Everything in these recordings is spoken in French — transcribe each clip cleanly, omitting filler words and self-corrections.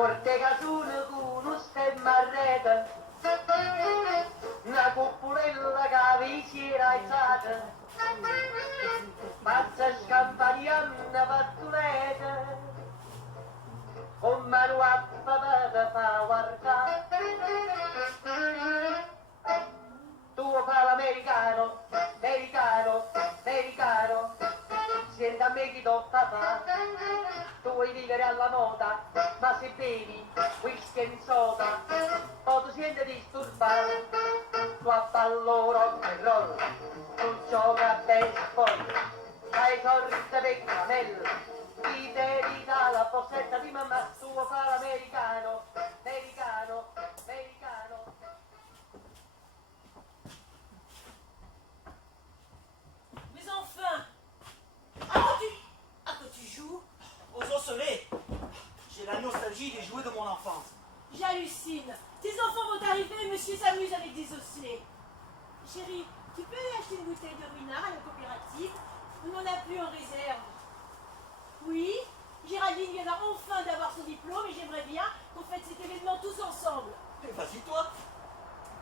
Porte casone con uno stemma a rete, una coppolilla che vi si era alzata, pazza scampanianna pattulete, con mano a papà fa guardare. Tu fa l'americano, americano, americano, senti a me chi tocca fa. Tu vuoi vivere alla moda, ma se bevi whisky e soda, poi ti senti disturbare. Tu a ballo rock and roll, tu giochi a baseball, hai soldi per camello, ti devi dare la borsetta di mamma, tu fa l'americano, americano, americano. Mais enfin, à quoi tu joues? Aux osselets. J'ai la nostalgie des jouets de mon enfance. J'hallucine. Tes enfants vont arriver et monsieur s'amuse avec des osselets. Chérie, tu peux aller acheter une bouteille de ruinard à la coopérative? On n'en a plus en réserve. Oui, Géraldine vient enfin d'avoir son diplôme et j'aimerais bien qu'on fête cet événement tous ensemble. Mais vas-y toi,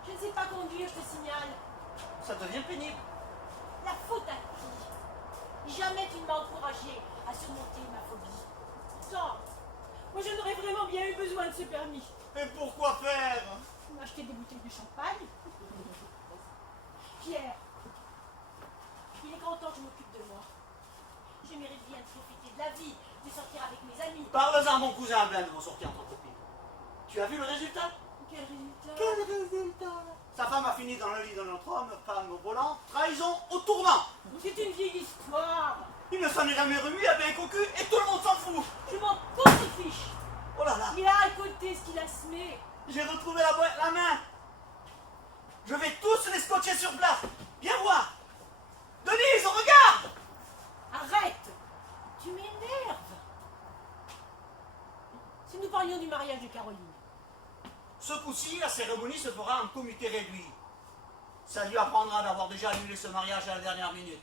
Je ne sais pas conduire, je te signale. ça devient pénible. La faute à qui? Jamais tu ne m'as encouragé à surmonter ma phobie. Pourtant, moi je n'aurais vraiment bien eu besoin de ce permis. Mais pourquoi faire? Acheter des bouteilles de champagne. Pierre, il est grand temps que je m'occupe de moi. Je mérite bien de profiter de la vie, de sortir avec mes amis. Parle-en à mon cousin Ben de vos sorties entre copines. Tu as vu le résultat? Quel résultat? Quel résultat? Sa femme a fini dans le lit d'un autre homme, femme au volant, trahison au tournant. C'est une vieille histoire. Il ne s'en est jamais remis avec cocu et tout le monde s'en fout. Je m'en fiche. Oh là là, Il a raconté ce qu'il a semé. j'ai retrouvé la main. Je vais tous les scotcher sur place. Viens voir. Denise, regarde. Arrête. Tu m'énerves. Si nous parlions du mariage de Caroline. Ce coup-ci, la cérémonie se fera en comité réduit. Ça lui apprendra d'avoir déjà annulé ce mariage à la dernière minute.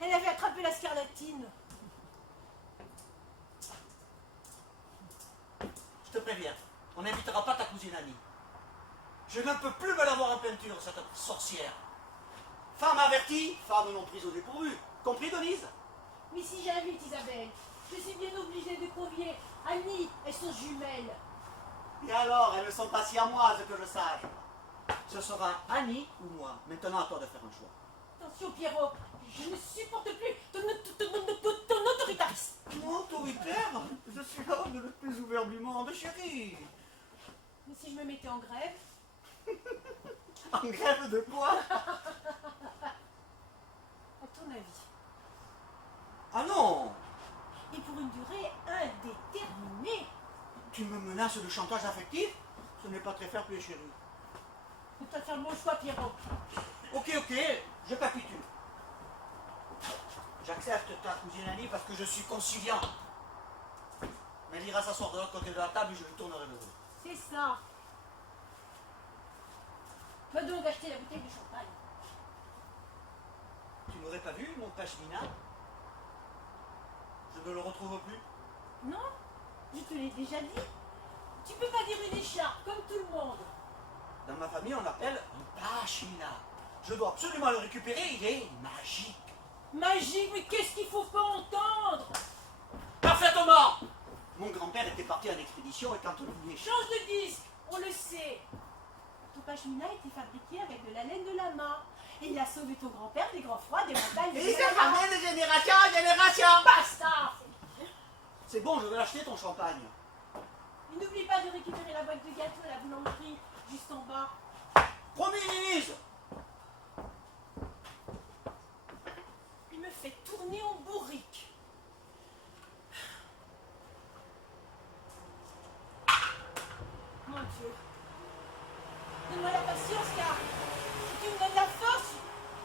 Elle avait attrapé la scarlatine. Je te préviens, on n'invitera pas ta cousine Annie. Je ne peux plus me la voir en peinture, cette sorcière. Femme avertie, femme non prise au dépourvu. Compris, Denise? Mais si j'invite Isabelle, je suis bien obligée de convier Annie et son jumelle. Et alors, elles ne sont pas siamoises que je sache. Ce sera Annie ou moi. Maintenant, à toi de faire un choix. Attention Pierrot, je ne supporte plus ton autoritarisme. Moi, autoritaire? Je suis l'homme le plus ouvert du monde, chérie. Mais si je me mettais en grève? En grève de quoi? À ton avis? Ah non! Et pour une durée indéterminée? Tu me menaces de chantage affectif? Ce n'est pas très fair-play, chérie. Tu dois faire le bon choix, Pierrot. Ok, je capitule. J'accepte ta cousine Annie parce que je suis conciliant. Mais elle ira s'asseoir de l'autre côté de la table et je lui tournerai le dos. C'est ça. Va donc acheter la bouteille de champagne. Tu n'aurais pas vu mon pashmina? Je ne le retrouve plus. Non, je te l'ai déjà dit. Tu peux pas dire une écharpe, comme tout le monde. Dans ma famille, on l'appelle un pashmina. Je dois absolument le récupérer, il est magique. Magique, mais qu'est-ce qu'il faut pas entendre? Parfaitement! Mon grand-père était parti en expédition et quand on lui Change de disque, on le sait. Ton pashmina a été fabriqué avec de la laine de lama. Et il a sauvé ton grand-père des grands froids, des montagnes de Et ça lama. ramène de génération en génération! Basta. C'est bon, je vais l'acheter ton champagne. Et n'oublie pas de récupérer la boîte de gâteaux à la boulangerie, juste en bas. Promis, Denise! Il me fait tourner en bourrique. Mon Dieu. Donne-moi la patience, car si tu me donnes la force,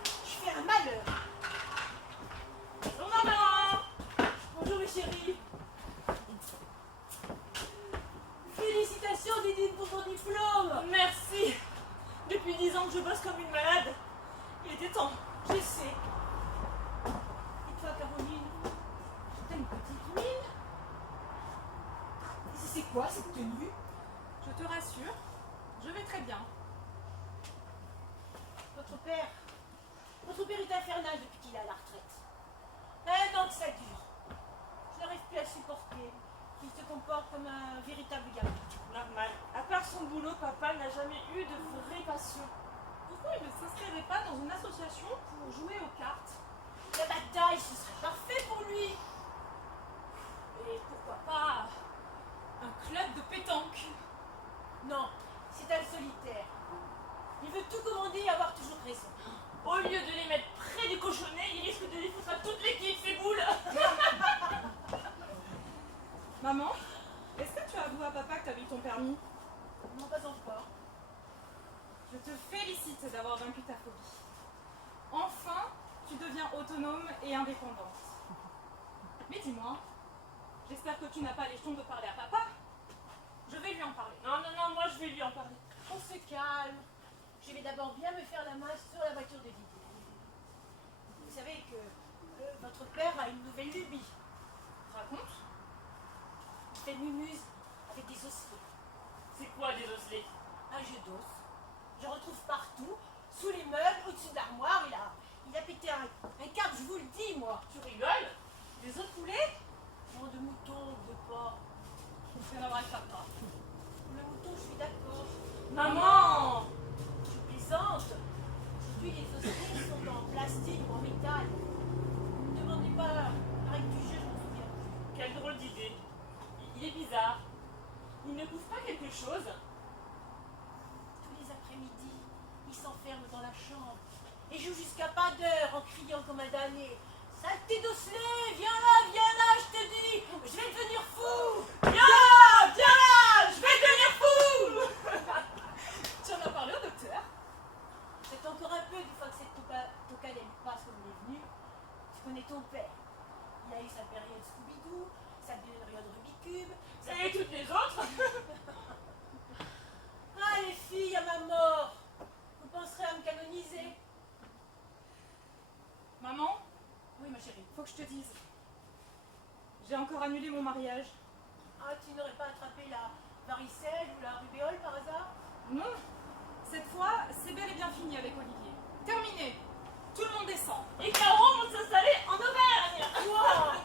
je fais un malheur. Bonjour maman. Bonjour mes chéris. Félicitations Didine pour ton diplôme. Merci. Depuis 10 ans que je bosse comme une malade. Il était temps. Je sais. Et toi Caroline, quoi cette tenue? Je te rassure, je vais très bien. Votre père est infernal depuis qu'il est à la retraite. Un an que ça dure. Je n'arrive plus à le supporter. Il se comporte comme un véritable gamin. Normal. À part son boulot, papa n'a jamais eu de vraie passion. Pourquoi il ne s'inscrirait pas dans une association pour jouer aux cartes? La bataille, ce serait parfait pour lui. Et pourquoi pas un club de pétanque? Non, c'est un solitaire. Il veut tout commander et avoir toujours raison. Au lieu de les mettre près du cochonnet, il risque de défoncer à toute l'équipe, ces boules. Maman, est-ce que tu as avoué à papa que tu avais eu ton permis? Non, pas encore. Je te félicite d'avoir vaincu ta phobie. Enfin, tu deviens autonome et indépendante. Mais dis-moi, j'espère que tu n'as pas les jetons de parler à papa. Je vais lui en parler. Non, moi je vais lui en parler. On se calme. Je vais d'abord bien me faire la main sur la voiture de Didier. Vous savez que votre père a une nouvelle lubie. Raconte. Il fait mumuse avec des osselets. C'est quoi des osselets? Un jeu d'os. Je retrouve partout, sous les meubles, au-dessus de l'armoire. Il a pété un câble, je vous le dis, moi. Tu rigoles? Des os de poulet? Non, de mouton, de porc. Ça n'aurait pas. Le mouton, je suis d'accord. Maman! Je plaisante. Aujourd'hui, les osselets sont en plastique ou en métal. Ne me demandez pas la règle du jeu, je m'en souviens plus. Quelle drôle d'idée. Il est bizarre. Il ne couvre pas quelque chose? Tous les après-midi, il s'enferme dans la chambre et joue jusqu'à pas d'heure en criant comme un damné. Saleté d'osselet, viens là, je te dis, je vais devenir fou. Viens là, je vais devenir fou. Tu en as parlé au docteur? C'est encore un peu du fois que cette tocade elle passe comme elle est venue. Tu connais ton père. Il a eu sa période Scooby-Doo, sa période Rubik's Cube. Et toutes les autres? Ah les filles, à ma mort, vous penserez à me canoniser? Maman, Oui ma chérie. faut que je te dise. J'ai encore annulé mon mariage. Ah, tu n'aurais pas attrapé la varicelle ou la rubéole par hasard? Non, cette fois, c'est bel et bien fini avec Olivier. Terminé. Tout le monde descend. Et Caro monte s'installer en Auvergne. Wow,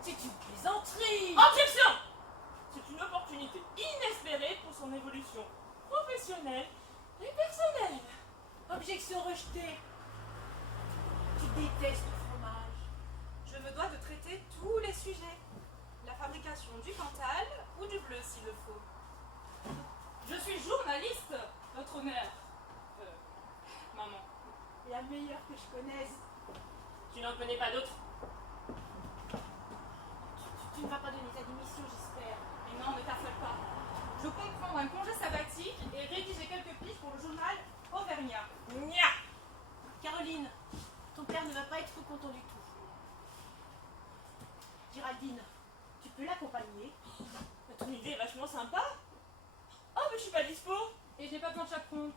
c'est une plaisanterie. Objection! C'est une opportunité inespérée pour son évolution professionnelle et personnelle. Objection rejetée. Tu détestes le fromage. Je me dois de traiter tous les sujets. La fabrication du Cantal ou du bleu s'il le faut. Je suis journaliste, votre honneur. Maman. La meilleure que je connaisse. Tu n'en connais pas d'autres? Tu ne vas pas donner ta démission, j'espère. Mais non, ne t'affole pas. Je compte prendre un congé sabbatique et rédiger quelques piges pour le journal Auvergnat. Nya! Caroline, ton père ne va pas être content du tout. Géraldine, tu peux l'accompagner? Ton idée est vachement sympa. Oh, mais je suis pas dispo. Et j'ai pas besoin de chaperon.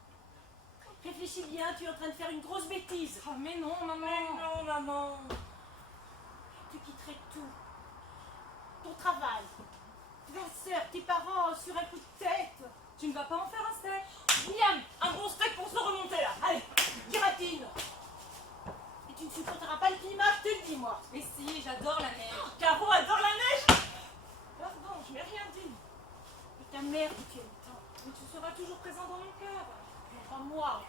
Réfléchis bien, tu es en train de faire une grosse bêtise. Oh, mais non, maman. Mais non, maman. Tu quitterais tout. Ton travail, ta soeur, tes parents sur un coup de tête. Tu ne vas pas en faire un steak? Miam! Un bon steak pour se remonter là. Allez, Géraldine. Et tu ne supporteras pas le climat, je te le dis, moi. Mais si, j'adore la neige. Caro adore la neige. Pardon, je n'ai rien dit. Et ta mère que tu aimes tant. Mais tu seras toujours présent dans mon cœur. Pas moi.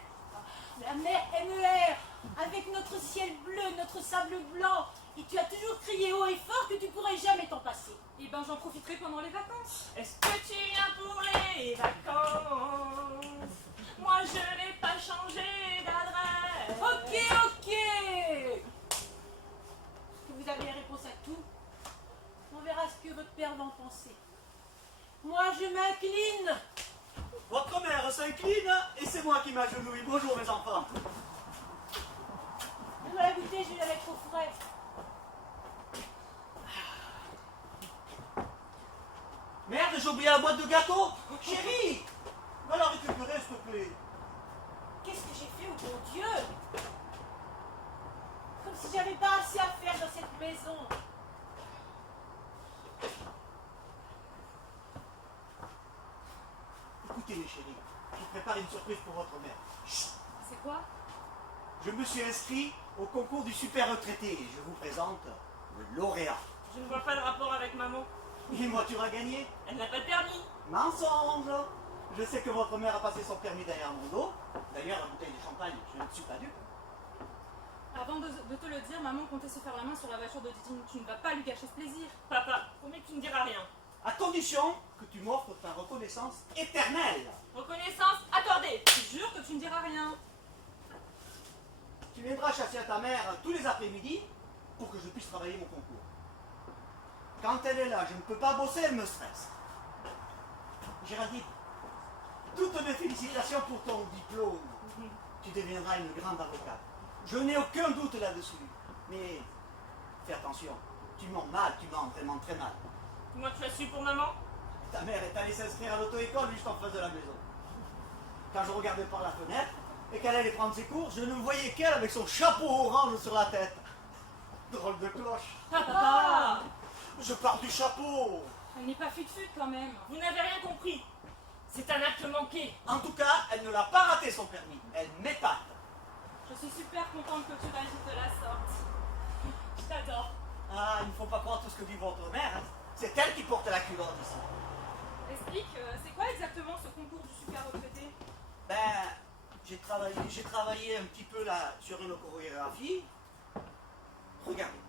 La mer MER, avec notre ciel bleu, notre sable blanc. Et tu as toujours crié haut et fort que tu pourrais jamais t'en passer. Eh ben, j'en profiterai pendant les vacances. Est-ce que tu viens pour les vacances? Moi, je n'ai pas changé d'adresse. Ok. Est-ce que vous avez les réponses à tout? On verra ce que votre père va en penser. Moi, je m'incline. Votre mère s'incline et c'est moi qui m'agenouille. Bonjour mes enfants. Je dois la goûter, je vais la mettre au frais. Merde, j'ai oublié la boîte de gâteau. Chérie, va la récupérer s'il te plaît. Qu'est-ce que j'ai fait au bon Dieu? Comme si j'avais pas assez à faire dans cette maison. Écoutez mes chéris, je prépare une surprise pour votre mère. Chut. C'est quoi? Je me suis inscrit au concours du super retraité et je vous présente le lauréat. Je ne vois pas de rapport avec maman. Et moi, tu vas gagner? Elle n'a pas de permis. Mensonge! Je sais que votre mère a passé son permis derrière mon dos. D'ailleurs, la bouteille de champagne, je ne suis pas dupe. Avant de te le dire, maman comptait se faire la main sur la voiture de Didine. Tu ne vas pas lui gâcher ce plaisir. Papa, promets que tu ne diras rien. À condition que tu m'offres ta reconnaissance éternelle. Reconnaissance accordée. Je jure que tu ne diras rien. Tu viendras chasser à ta mère tous les après-midi pour que je puisse travailler mon concours. Quand elle est là, je ne peux pas bosser, elle me stresse. Géraldine, toutes mes félicitations pour ton diplôme. Tu deviendras une grande avocate. Je n'ai aucun doute là-dessus. Mais fais attention, tu mens mal, tu mens vraiment très mal. Moi, tu as su pour maman? Ta mère est allée s'inscrire à l'auto-école juste en face de la maison. Quand je regardais par la fenêtre et qu'elle allait prendre ses cours, je ne voyais qu'elle avec son chapeau orange sur la tête. Drôle de cloche. Papa! Je parle du chapeau. Elle n'est pas fut-fut quand même. Vous n'avez rien compris. C'est un acte manqué. En tout cas, elle ne l'a pas raté son permis. Elle m'épate. Je suis super contente que tu réagisses de la sorte. Je t'adore. Ah, il ne faut pas croire tout ce que dit votre mère. Hein. C'est elle qui porte la culotte ici. Explique, c'est quoi exactement ce concours du super retraité? Ben, j'ai travaillé un petit peu là sur une chorégraphie. Regardez.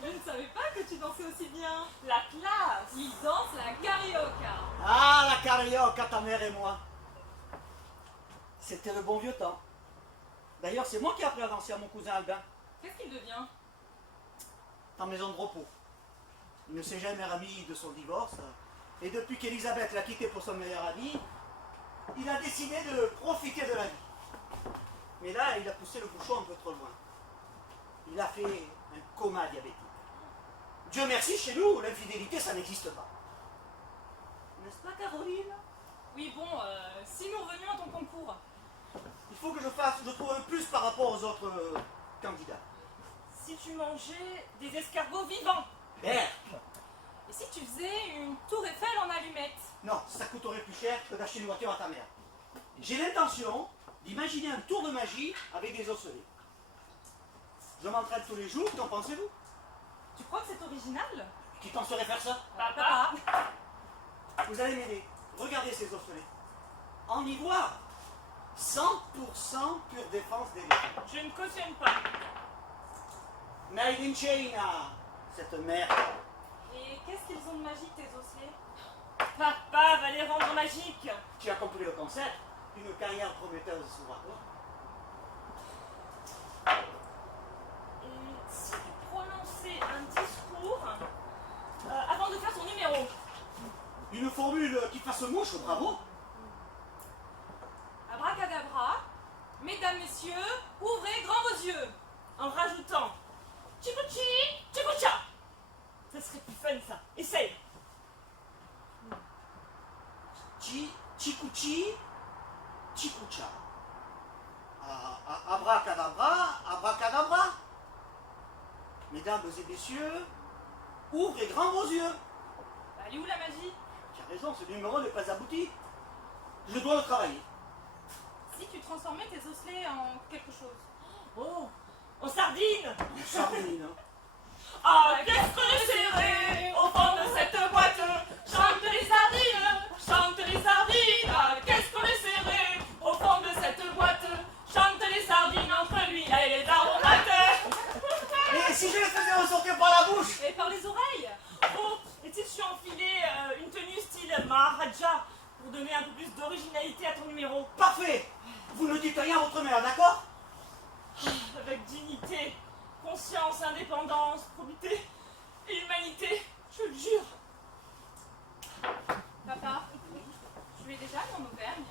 Je ne savais pas que tu dansais aussi bien. La classe. Il danse la carioca. Ah, la carioca, ta mère et moi. C'était le bon vieux temps. D'ailleurs, c'est moi qui ai appris à danser à mon cousin Albin, Qu'est-ce qu'il devient? en maison de repos. Il ne s'est jamais remis de son divorce. Et depuis qu'Elisabeth l'a quitté pour son meilleur ami, il a décidé de profiter de la vie. Mais là, il a poussé le bouchon un peu trop loin. Il a fait un coma diabétique. Dieu merci, chez nous, l'infidélité, ça n'existe pas. N'est-ce pas, Caroline? Oui, bon, si nous revenions à ton concours. Il faut que je trouve un plus par rapport aux autres candidats. Si tu mangeais des escargots vivants. Merde! Et si tu faisais une tour Eiffel en allumettes? Non, ça coûterait plus cher que d'acheter une voiture à ta mère. J'ai l'intention d'imaginer un tour de magie avec des osselets. Je m'entraîne tous les jours, qu'en pensez-vous? Tu crois que c'est original? Qui penserait faire ça? Papa. Vous allez m'aider. Regardez ces osselets. En ivoire. 100% pure défense des légendes. Je ne cautionne pas. Made in China. Cette merde. Et qu'est-ce qu'ils ont de magique, tes osselets? Papa va les rendre magiques. Tu as compris le concept? Une carrière prometteuse s'ouvre à toi. Et si tu prononçais un discours avant de faire ton numéro? Une formule qui fasse mouche, bravo. Abracadabra, mesdames, messieurs, ouvrez grand vos yeux. En rajoutant Tchikuchi, Tchikucha. Ça serait plus fun ça. Essaye. Chikuchi, Chikucha. Abracadabra, abracadabra. Mesdames et messieurs, ouvrez grand vos yeux. Bah, elle est où la magie? Tu as raison, ce numéro n'est pas abouti. Je dois le travailler. Si tu transformais tes osselets en quelque chose. Oh, en sardine. Sardine. Ah, qu'est-ce que le serré au fond de cette boîte? Chante les sardines, chante les sardines. Ah, qu'est-ce que le serré au fond de cette boîte? Chante les sardines entre lui et les aromates. Et si je les faisais ressortir par la bouche? Et par les oreilles? Oh, et si je suis enfilé une tenue style Maharaja pour donner un peu plus d'originalité à ton numéro. Parfait. Vous ne dites rien à votre mère, d'accord? Avec dignité, conscience, indépendance, probité et humanité, je le jure. Papa, tu es déjà allé en Auvergne?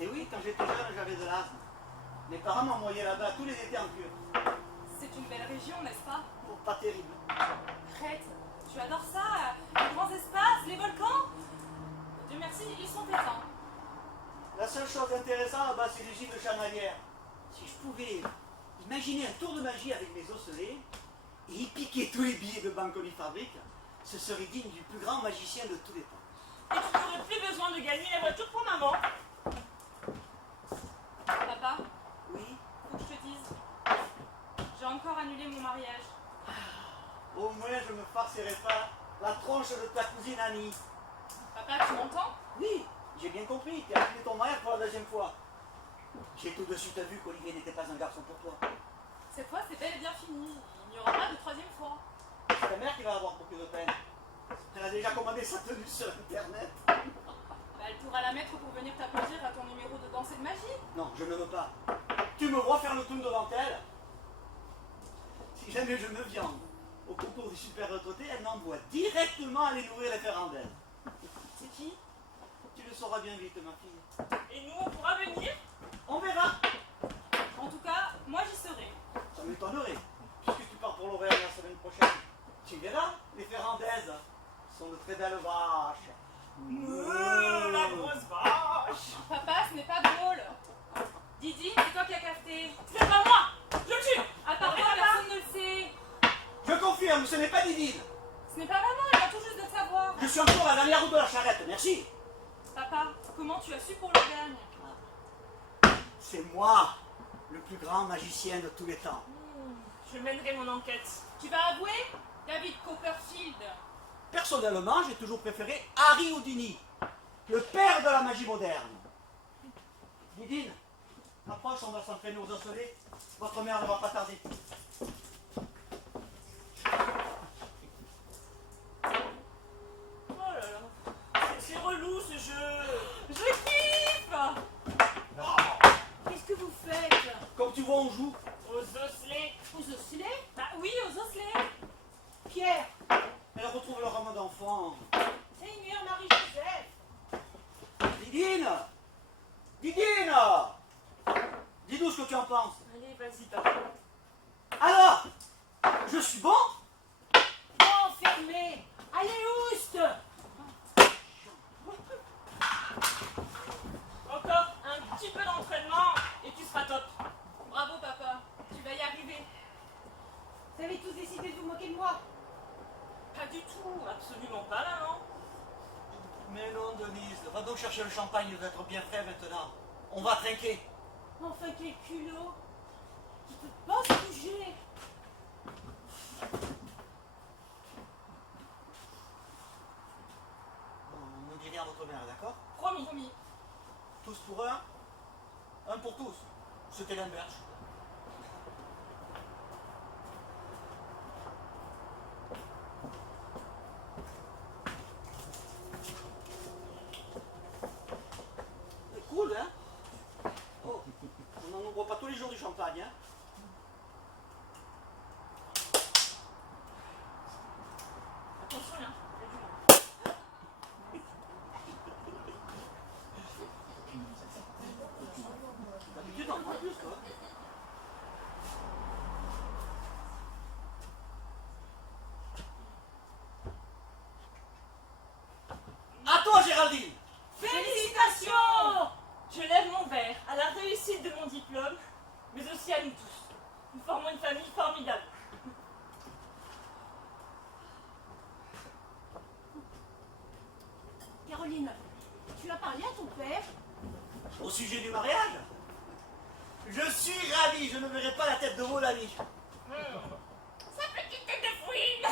Et oui, quand j'étais jeune, j'avais de l'asthme. Mes parents m'envoyaient là-bas tous les étés en cure. C'est une belle région, n'est-ce pas? Oh, pas terrible. Crète, tu adores ça, les grands espaces, les volcans? Dieu merci, ils sont éteints. La seule chose intéressante là-bas, c'est les gîtes de Chamalières. Si je pouvais imaginer un tour de magie avec mes osselets et y piquer tous les billets de banque qu'on y fabrique, ce serait digne du plus grand magicien de tous les temps. Et tu n'aurais plus besoin de gagner la voiture pour maman. Papa, Oui, faut que je te dise, j'ai encore annulé mon mariage. au moins je me farcerai pas la tronche de ta cousine Annie. Papa, tu m'entends? Oui, j'ai bien compris, tu as annulé ton mariage pour la deuxième fois. J'ai tout de suite vu qu'Olivier n'était pas un garçon pour toi. Cette fois, c'est bel et bien fini. Il n'y aura pas de troisième fois. C'est ta mère qui va avoir beaucoup de peine. Elle a déjà commandé sa tenue sur Internet. Bah, elle pourra la mettre pour venir t'applaudir à ton numéro de danse et de magie. Non, je ne veux pas. Tu me vois faire le tour devant elle. Si jamais je me viande au concours des super retraités, elle m'envoie directement aller nourrir les Ferrandaises. C'est qui? Tu le sauras bien vite, ma fille. Et nous, on pourra venir. On verra. En tout cas, moi j'y serai. Ça m'étonnerait, puisque tu pars pour l'Auvergne la semaine prochaine. Tu verras, les Ferrandaises sont de très belles vaches. La grosse vache. Papa, ce n'est pas drôle. Didi, c'est toi qui as cafeté. C'est pas moi. Je le jure. À part toi, personne ne le sait. Je confirme, ce n'est pas Didine. Ce n'est pas maman, elle vient tout juste de le savoir. Je suis encore à la dernière route de la charrette, merci. Papa, comment tu as su pour l'Auvergne? C'est moi, le plus grand magicien de tous les temps. Je mènerai mon enquête. Tu vas avouer? David Copperfield. Personnellement, j'ai toujours préféré Harry Houdini, le père de la magie moderne. Didine, approche, on va s'entraîner aux osselets. Votre mère ne va pas tarder. Oh là là. C'est relou ce jeu. Je kiffe. Qu'est-ce que vous faites? Comme tu vois, on joue. Aux osselets. Aux osselets? Bah oui, aux osselets. Pierre, Elle retrouve leur âme d'enfant. Seigneur Marie-Joseph. Didine, Didine, dis-nous ce que tu en penses. Allez, vas-y, papa. Alors, je suis bon? Enfermé. Allez, oust. Encore un petit peu d'entraînement et tu seras top. Bravo, papa. Tu vas y arriver. Vous avez tous décidé de vous moquer de moi. Pas du tout, absolument pas là, non. Mais non, Denise, va donc chercher le champagne, il doit être bien frais maintenant. On va trinquer. Enfin, quel culot. Je peux pas se bouger. On ne dit rien à votre mère, d'accord? Promis. Promis. Tous pour un pour tous. C'était l'inverse. C'est cool, hein? Oh, on n'en ouvre pas tous les jours du champagne, hein? Attention, hein. Il y a du monde. D'habitude, on en prend plus, quoi. À toi, Géraldine! Félicitations. Je lève mon verre à la réussite de mon diplôme, mais aussi à nous tous. Nous formons une famille formidable. Caroline, tu as parlé à ton père? Au sujet du mariage? Je suis ravi, je ne verrai pas la tête de vos amis. Sa petite tête de fouine.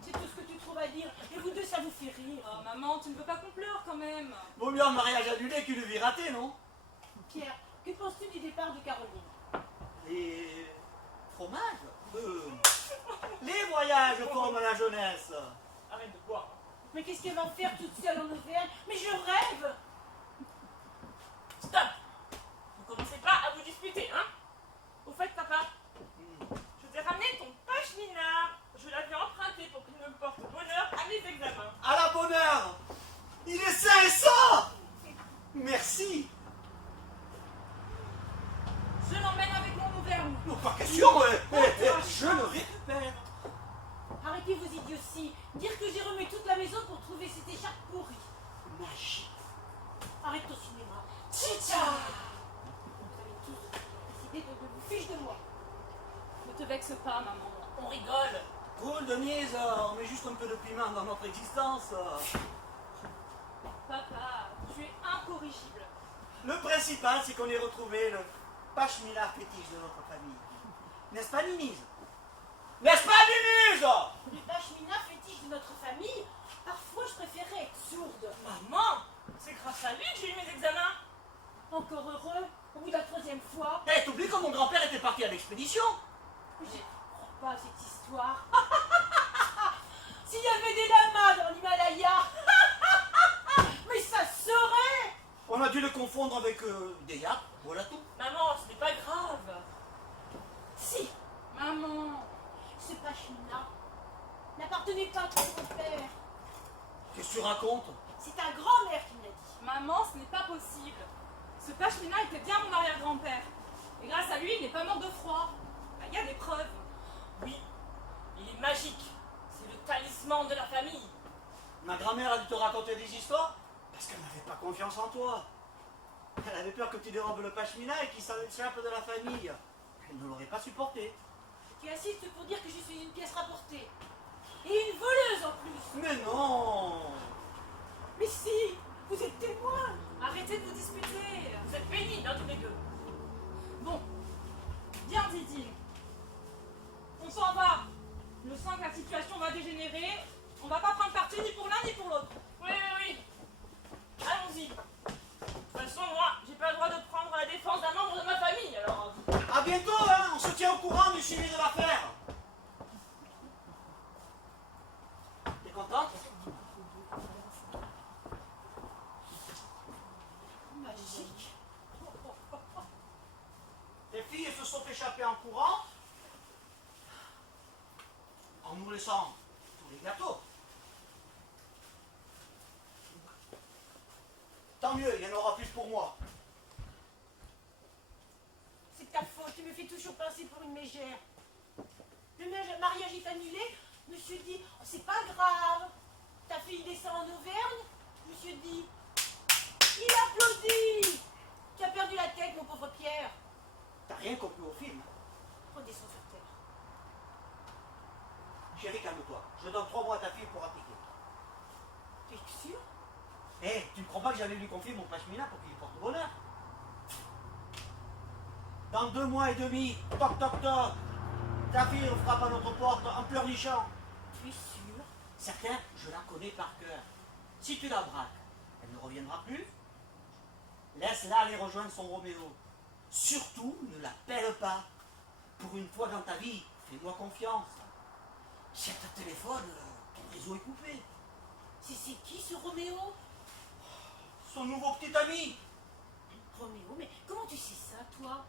C'est tout ce que tu trouves à dire. Et vous deux, ça vous fait rire. Oh, maman, tu ne veux pas qu'on pleure quand même. Vaut mieux un mariage annulé qu'une vie ratée, non? Pierre, que penses-tu du départ de Caroline? Les fromages? Les voyages forment la jeunesse. Arrête de boire. Mais qu'est-ce qu'elle va faire toute seule en Auvergne? Mais je rêve! Stop! Vous commencez pas à vous disputer, hein? Au fait, papa, je t'ai ramené ton pashmina. Je l'avais emprunté pour qu'il me porte bonheur à mes examens. À la bonne heure! Il est sain et sauf! Merci! Je l'emmène avec moi en Auvergne. Non, pas question, je le récupère. Arrêtez vos idioties. Dire que j'ai remis toute la maison pour trouver cette écharpe pourrie. Magie. Arrête ton cinéma. Chicha! Vous avez tous décidé de vous fiche de moi. Ne te vexe pas, maman. On rigole. Cool, Denise, on met juste un peu de piment dans notre existence. Papa, tu es incorrigible. Le principal, c'est qu'on ait retrouvé le pashmina fétiche de notre famille. N'est-ce pas, Denise? N'est-ce pas, Denise? Le pashmina fétiche de notre famille, parfois je préférais être sourde. Maman, c'est grâce à lui que j'ai eu mes examens. Encore heureux, au bout de la 3e fois. Eh, t'oublies que mon grand-père était parti à l'expédition? Je ne crois pas à cette histoire. S'il y avait des lamas dans l'Himalaya, mais ça se saurait. On a dû le confondre avec des yaps, voilà tout. Maman, ce n'est pas grave. Si, Maman, ce pashmina n'appartenait pas à mon père. Qu'est-ce que tu racontes? C'est ta grand-mère qui me l'a dit. maman, ce n'est pas possible. Ce pashmina était bien mon arrière-grand-père. Et grâce à lui, il n'est pas mort de froid. Bah, il y a des preuves. Oui, il est magique. C'est le talisman de la famille. Ma grand-mère a dû te raconter des histoires parce qu'elle n'avait pas confiance en toi. Elle avait peur que tu dérobes le pashmina et qu'il s'échappe de la famille. Elle ne l'aurait pas supporté. Tu insistes pour dire que je suis une pièce rapportée. Et une voleuse en plus. Mais non! Mais si, vous êtes témoin. Arrêtez de vous disputer. Vous êtes pénibles, hein, tous les deux. Bon, bien Didi. On s'en va. Je sens que la situation va dégénérer. On va pas prendre parti ni pour l'un ni pour l'autre. Oui, oui, oui. Allons-y. De toute façon, moi, j'ai pas le droit de prendre la défense d'un membre de ma famille, alors. À bientôt, hein! On se tient au courant du suivi de l'affaire. T'es contente? Magique. Les filles se sont échappées en courant en nous laissant tous les gâteaux. Tant mieux, il y en aura plus pour moi. C'est ta faute, tu me fais toujours passer pour une mégère. Le mariage est annulé, je me suis dit, oh, c'est pas grave. Ta fille descend en Auvergne, je me suis dit, il applaudit. Tu as perdu la tête, mon pauvre Pierre. T'as rien compris au film. Redescends sur terre. Chérie, calme-toi. Je donne 3 mois à ta fille pour appliquer. Tu es sûr? Eh, tu ne crois pas que j'allais lui confier mon pashmina pour qu'il lui porte bonheur? Dans 2 mois et demi, toc toc toc, ta fille frappe à notre porte en pleurnichant. Tu es sûr? Certains, je la connais par cœur. Si tu la braques, elle ne reviendra plus. Laisse-la aller rejoindre son Roméo. Surtout, ne l'appelle pas. Pour une fois dans ta vie, fais-moi confiance. Si elle te téléphone, ton réseau est coupé. C'est qui ce Roméo? Son nouveau petit ami. Roméo, mais comment tu sais ça, toi?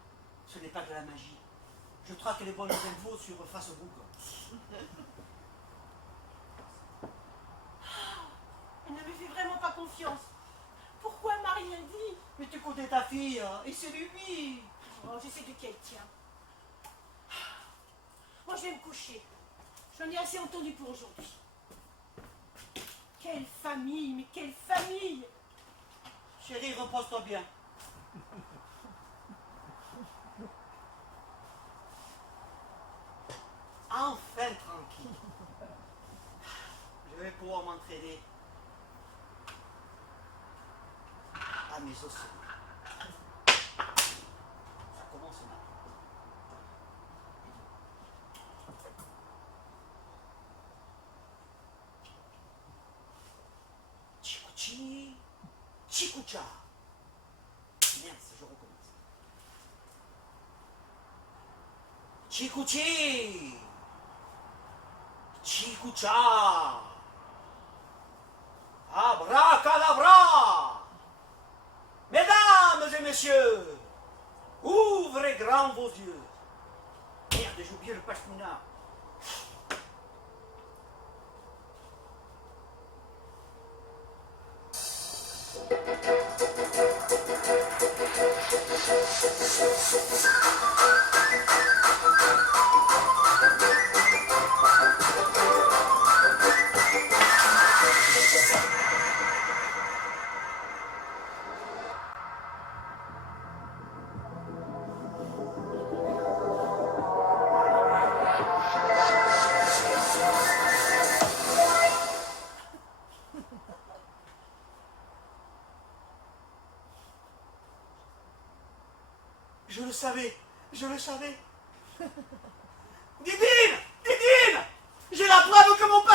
Ce n'est pas de la magie. Je traque les bonnes infos sur Facebook. Elle ne me fait vraiment pas confiance. Pourquoi elle m'a rien dit? Mais tu connais ta fille, et c'est lui. Oh, je sais de qui elle tient. Moi, je vais me coucher. J'en ai assez entendu pour aujourd'hui. Quelle famille, mais quelle famille! Chérie, repose-toi bien. Enfin tranquille. Je vais pouvoir m'entraîner à mes ossements. Ça commence mal. Chikuchi, Chikucha. Merde, je recommence. Chikuchi, Chikucha. dans vos yeux. Merde, j'ai oublié le pashmina. Je le savais, je le savais. Didine, Didine, j'ai la preuve que mon père